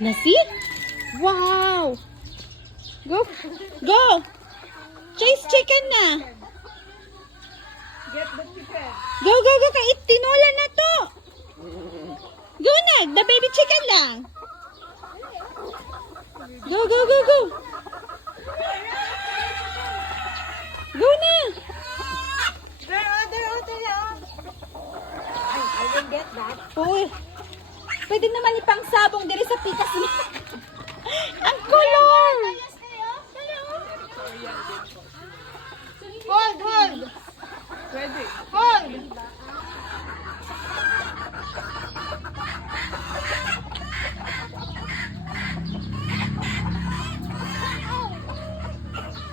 Nasi? Wow! Go! Go! Chase chicken na! Get the chicken. Go, go, go! Kait tinola na to! Go na! The baby chicken lang! Go, go, go, go! Go na! There. I will get that. Uy! Pwede naman ipang sabong diri sa pikas niya. Ang color! Hold. Pwede. Hold.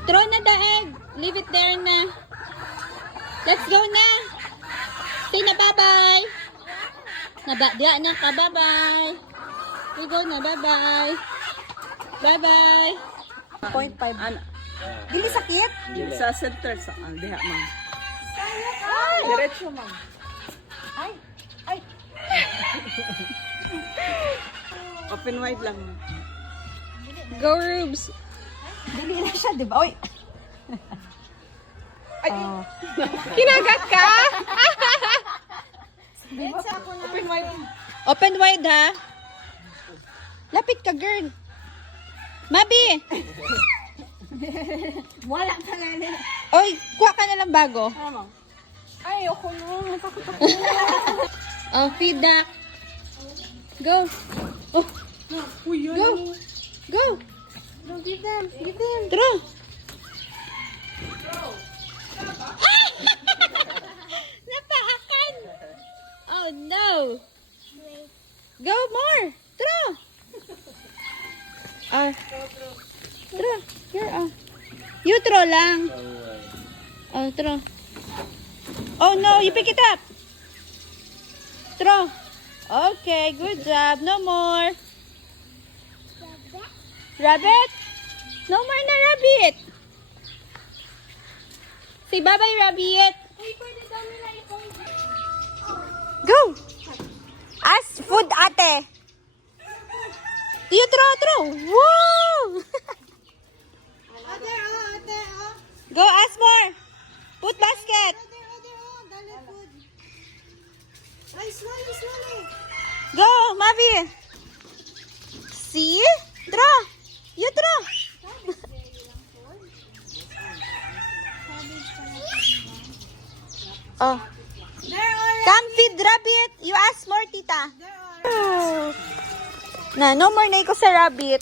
Throw na the egg. Leave it there na. Let's go na. Say na bye-bye. Diya na ka. Bye-bye. We go na. Bye-bye. Bye-bye. 0.5. Ano? Dili sakit? Sa center sa diha ma'am. Ay! Diretso ma'am. Ay! Open wide lang. Go, Rubes. Dili na siya, di ba? Oy! Kinagat ka? Open wide. Open wide, ha? Lapit ka, girl. Mabi! Wala ka na. Oy, kuha ka na lang bago. Ano ma'am? Ay, ako na. Takot ako. Oh, feed duck. Go. Oh, Uy, yun. go. Go. No, give them. Give them. Throw. Napaakan. Oh, no. Go more. Throw. Throw. Here, You throw lang. Oh, throw. Oh, no. You pick it up. Throw. Okay, good job. No more. Rabbit? No more na rabbit. Say bye-bye, rabbit. Go. Ask food, ate. You throw. Woo! Go, ask more. Put basket. Ay, slowly. Go, Mavi. See? Throw. You throw. Oh. Come feed rabbit. You ask more, tita. Oh. No more na ko sa rabbit.